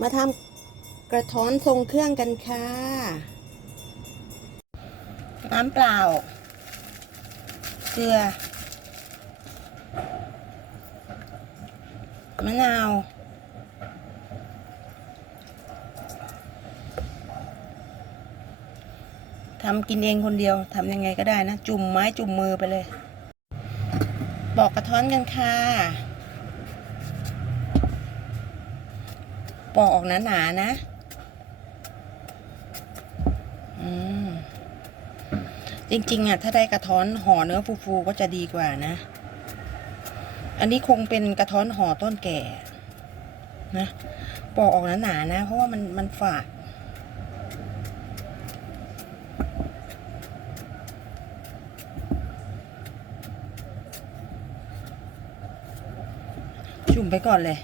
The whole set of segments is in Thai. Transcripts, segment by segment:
มาทำกระท้อนทรงเครื่องกันค่ะ น้ำเปล่า เกลือ มะนาว ทำกินเองคนเดียว ทำยังไงก็ได้นะ จุ่มไม้จุ่มมือไปเลย บอกกระท้อนกันค่ะ ปอกออกหนาๆนะ อืม จริงๆอะถ้าได้กระท้อนห่อเนื้อฟูๆก็จะดีกว่านะ อันนี้คงเป็นกระท้อนห่อต้นแก่ นะปอกออกหนาๆนะ เพราะว่ามันมันฝาดจุ่มไปก่อนเลย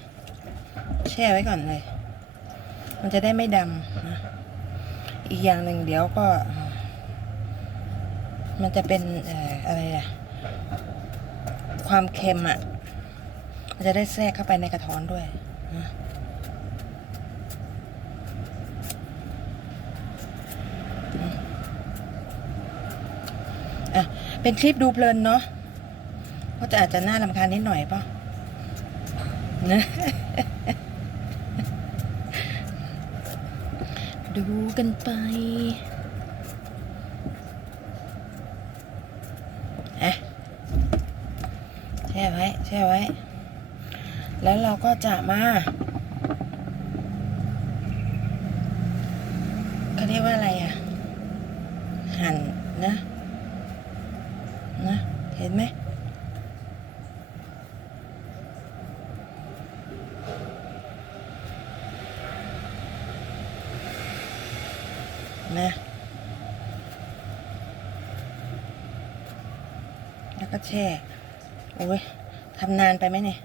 แช่ไว้ก่อนเลย มันจะได้ไม่ดำนะอีกอย่างหนึ่งเดี๋ยวก็ มันจะเป็นอะไรอะความเค็มอะมันจะได้แทรกเข้าไปในกระท้อนด้วยนะอะ เป็นคลิปดูเพลินเนาะก็จะอาจจะน่ารำคาญนิดหน่อยป่ะนะ ดูกันไปอะแช่ไว้แช่ไว้ แล้วเราก็จะมาเขาเรียกว่าอะไรอะหั่นนะ เห็นไหม นะ แล้วก็แช่ โอ้ยทำนานไปไหมเนี่ย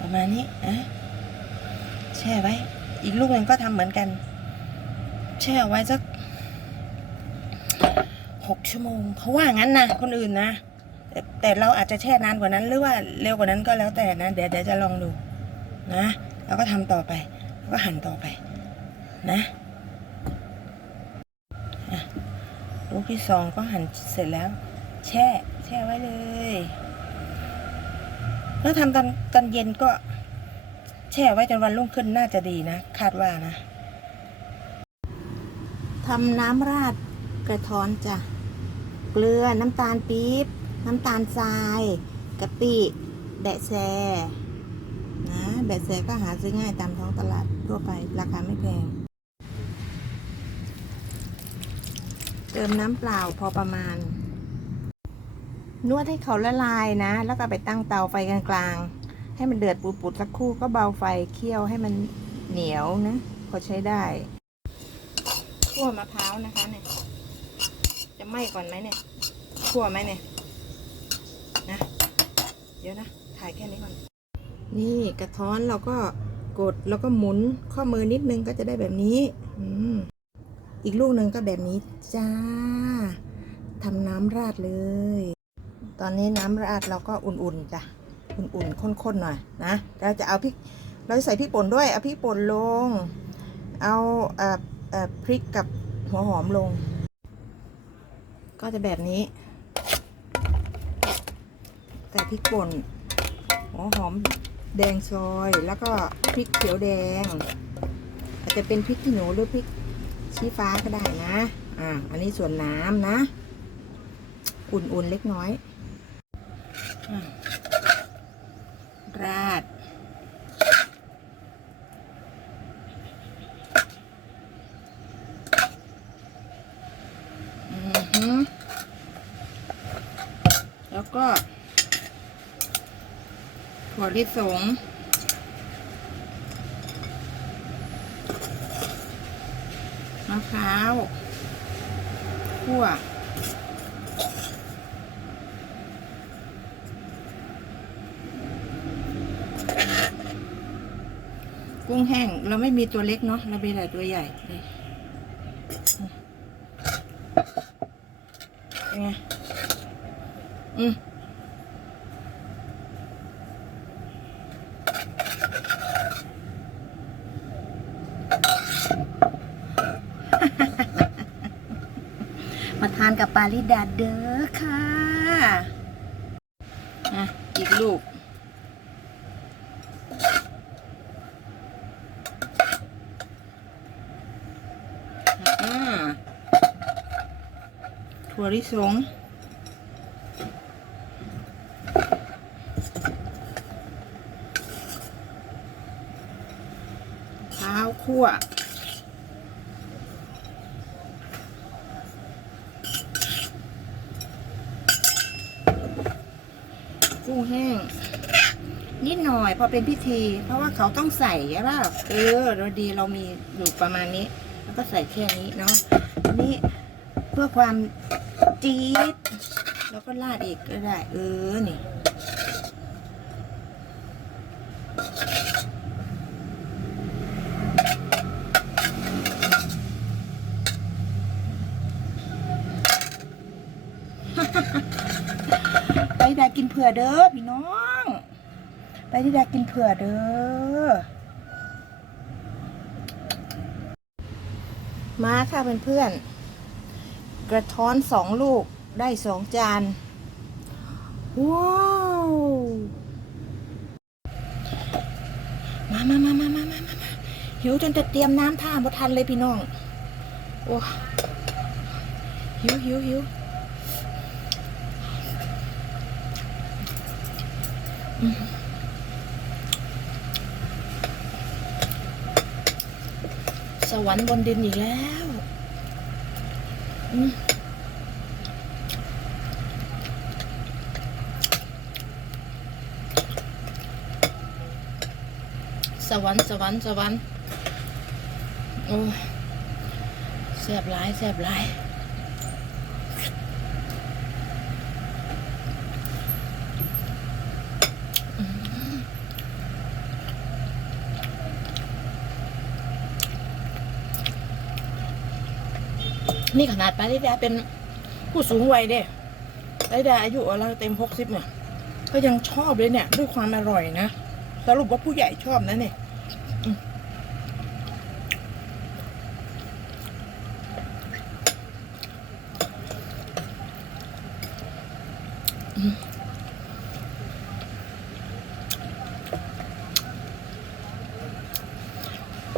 ประมาณนี้อะแช่ไว้ อีกลูกหนึ่งก็ทำเหมือนกัน แช่ไว้สักหกชั่วโมง เขาว่างั้นนะ คนอื่นนะ แต่เราอาจจะแช่นานกว่านั้น หรือว่าเร็วกว่านั้นก็แล้วแต่นะ เดี๋ยวเดี๋ยวจะลองดูนะแล้วก็ทำต่อไป แล้วก็หั่นต่อไปนะอะลูกที่สองก็หั่นเสร็จแล้ว แช่ แช่ไว้เลย แล้วทำตอนตอนเย็นก็ แช่ไว้จนวันรุ่งขึ้นน่าจะดีนะ คาดว่านะทำน้ำราดกระท้อนจ้ะ เกลือน้ำตาลปี๊บ น้ำตาลทรายกะปิแบะแซนะแบะแซก็หาซื้อง่ายตามท้องตลาดทั่วไปราคาไม่แพง เติมน้ำเปล่าพอประมาณ นวดให้เขาละลายนะ แล้วก็ไปตั้งเตาไฟกลางๆ ให้มันเดือดปุดๆสักครู่ก็เบาไฟเคี่ยวให้มันเหนียวนะพอใช้ได้คั่วมะพร้าวนะคะเนี่ยจะไหม้ก่อนไหมเนี่ยคั่วไหมเนี่ย นะ เดี๋ยวนะ ถ่ายแค่นี้ก่อน นี่กระท้อนเราก็กดแล้วก็หมุนข้อมือนิดนึงก็จะได้แบบนี้ อืมอีกลูกหนึ่งก็แบบนี้จ้าทำน้ำราดเลย ตอนนี้น้ำราดเราก็อุ่นๆจ้ะ อุ่นๆข้นๆหน่อยนะ เราจะเอาพริก เราจะใส่พริกป่นด้วย เอาพริกป่นลง เอาเอ่อเอ่อพริกกับหัวหอมลง ก็จะแบบนี้ ใส่พริกป่นหัวหอมแดงซอย แล้วก็พริกเขียวแดง อาจจะเป็นพริกขี้หนูหรือพริกชี้ฟ้าก็ได้นะ อ่า อันนี้ส่วนน้ำนะ อุ่นๆเล็กน้อยอราด อือหือแล้วก็ิสงมะพร้าวคั่วกุ้งแห้ง เราไม่มีตัวเล็กเนาะเรามีแต่ตัวใหญ่นี่เป็นไง อืม มาทานกับปาลิดาเด้อค่ะอะอีกลูกอ่าถั่วลิสง ข้าว คั่ว กุ้งแห้ง นิดหน่อยพอเป็นพิธี เพราะว่าเขาต้องใส่ใช่ป่ะเออเราดีเรามีอยู่ประมาณนี้ แล้วก็ใส่แค่นี้เนาะนนี้เพื่อความจี๊ดแล้วก็ราดอีกก็ได้ เออ นี่ ผื่อเด้อพี่น้อง ไปที่ดากินเผื่อเด้อ มาค่ะเพื่อนเพื่อนกระท้อนสองลูกได้สองจาน ว้าว มามามามามามามาหิวจนจะเตรียมน้ำท่าบ่ทันเลยพี่น้อง โอ้หิวหิวหิว สวรรค์บนดินอีกแล้วสวรรค์สวรรค์สวรรค์โอ้แสบหลายแสบหลาย นี่ขนาดปาริดาเป็นผู้สูงวัยเด้ปาริดาอายุเราเต็มหกสิบเนี่ย ก็ยังชอบเลยเนี่ย ด้วยความอร่อยนะ สรุปว่าผู้ใหญ่ชอบนะเนี่ย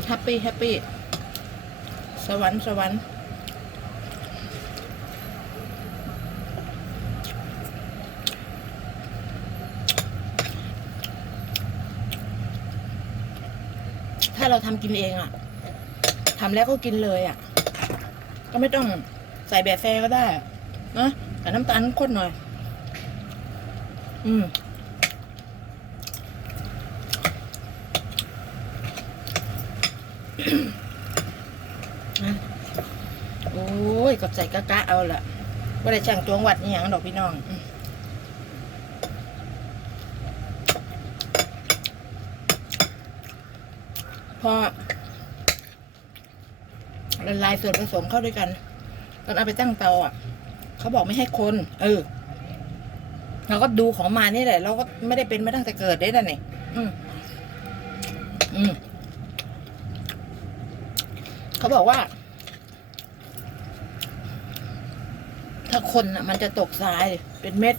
แฮปปี้แฮปปี้สวรรค์สวรรค์ ถ้าเราทำกินเองอะทำแล้วก็กินเลยอะก็ไม่ต้องใส่แบบแฟก็ได้นะแต่น้ำตาลข้นหน่อย อืมโอ้ยกดใส่กะกะเอาละว่าได้ช่างตวงวัดนี่ยังดอกพี่น้องอ พอละลายส่วนผสมเข้าด้วยกัน ตอนเอาไปตั้งเตาอะ เขาบอกไม่ให้คน เออ เราก็ดูของมานี่แหละ เราก็ไม่ได้เป็นมาตั้งแต่เกิดได้แต่นี่อืม อืม เขาบอกว่า ถ้าคนอะ มันจะตกทราย เป็นเม็ด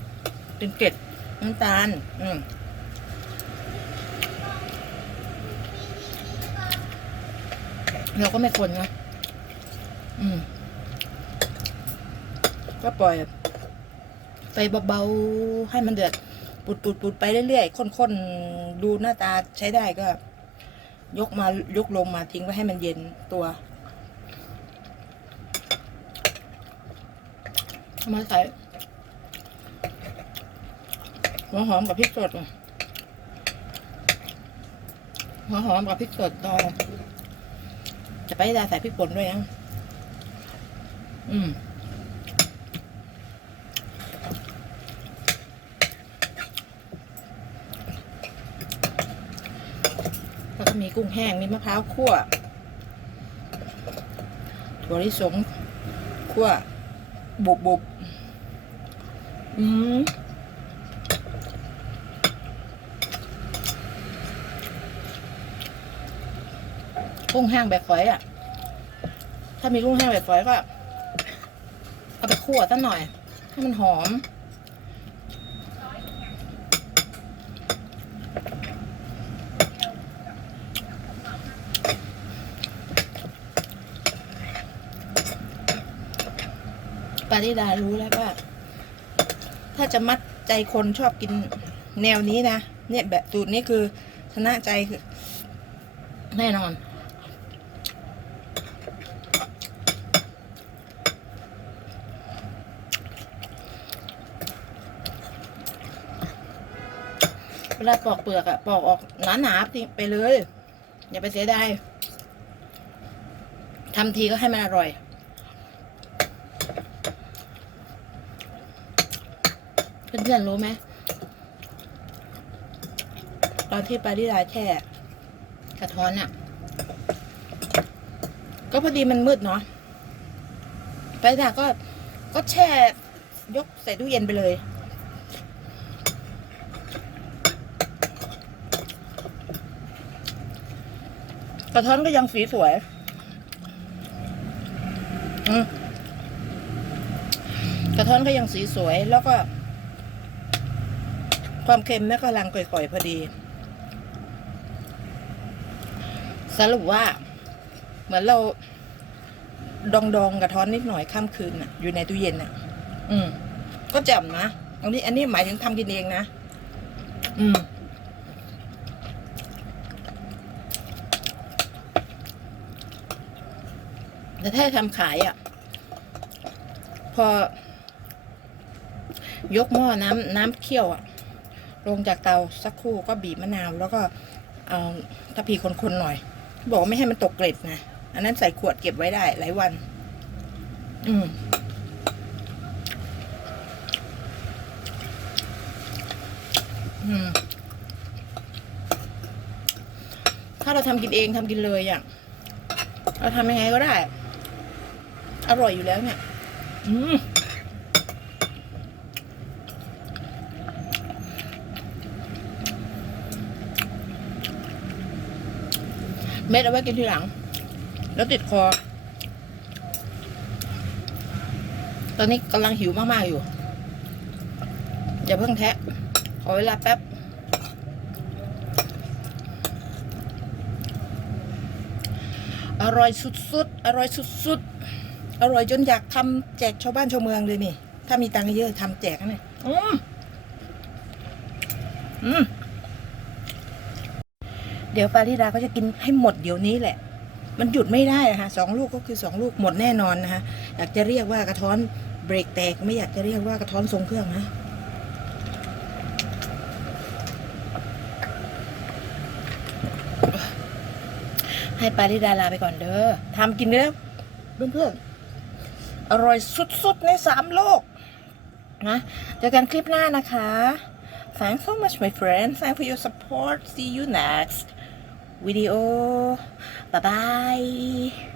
เป็นเกล็ดน้ำตาล อืม เราก็ไม่คนนะอืม ก็ปล่อยไฟเบาๆให้มันเดือด ปุดปุดปุดไปเรื่อยๆข้นๆ ดูหน้าตาใช้ได้ก็ ยกมายกลงมาทิ้งไว้ให้มันเย็นตัวมาใส่หัวหอมกับพริกสดหัวหอมกับพริกสดต่อ จะไปดาใส่พริกป่นด้วยนะ อืมแล้วก็มีกุ้งแห้ง มีมะพร้าวคั่ว ถั่วถั่วลิสงคั่ว บุบบุบอืม กุ้งแห้งแบบฝอยอะ ถ้ามีกุ้งแห้งแบบฝอยก็เอาไปคั่วสักหน่อย ให้มันหอม ปาริดารู้แล้วว่า ถ้าจะมัดใจคนชอบกินแนวนี้นะ เนี่ยแบบสูตรนี้คือชนะใจคือแน่นอน ลาปอกเปลือกอะปอกออกหนาๆทิ้งไปเลย อย่าไปเสียดายทำทีก็ให้มันอร่อย เพื่อนๆรู้ไหมตอนที่ปาริดาแช่กระท้อนอะ่ะก็พอดีมันมืดเนาะปาริดาก็ก็แช่ยกใส่ตู้เย็นไปเลย กระท้อนก็ยังสีสวย กระท้อนก็ยังสีสวย แล้วก็ ความเค็มแม่กำลังก่อยๆพอดี สรุปว่า เหมือนเราดองดองๆกระท้อนนิดหน่อยข้ามคืนน่ะ อยู่ในตู้เย็นน่ะ อืม ก็แจ่มนะอันนี้ อันนี้หมายถึงทำกินเองนะ อืม แต่ถ้าทำขายอะ พอ ยกหม้อน้ำน้ำเคี่ยวอะ ลงจากเตาสักครู่ก็บีบมะนาว แล้วก็เอาทัพพีคนๆหน่อย บอกว่าไม่ให้มันตกเกล็ดนะ อันนั้นใส่ขวดเก็บไว้ได้หลายวัน อืมอืมถ้าเราทำกินเองทำกินเลยอะ เราทำยังไงก็ได้ อร่อยอยู่แล้วเนี่ย อืมเม็ดเอาไว้กินทีหลัง แล้วติดคอ ตอนนี้กำลังหิวมากๆอยู่ อย่าเพิ่งแทะ ขอเวลาแป๊บ อร่อยสุดๆ อร่อยสุดๆ อร่อยจนอยากทำแจกชาวบ้านชาวเมืองเลยนี่ ถ้ามีตังค์เยอะทำแจกนะเนี่ยอืมอืมเดี๋ยวปาริดาก็จะกินให้หมดเดี๋ยวนี้แหละ มันหยุดไม่ได้นะคะสองลูกก็คือสองลูกหมดแน่นอนนะคะอยากจะเรียกว่ากระท้อนเบรกแตก ไม่อยากจะเรียกว่ากระท้อนทรงเครื่องนะให้ปาริดาลาไปก่อนเด้อทำกินเด้อเพื่อนๆ อร่อยสุดๆ ในสามโลก นะ เจอกันคลิปหน้านะคะ Thanks so much my friend Thanks for your support See you next video Bye bye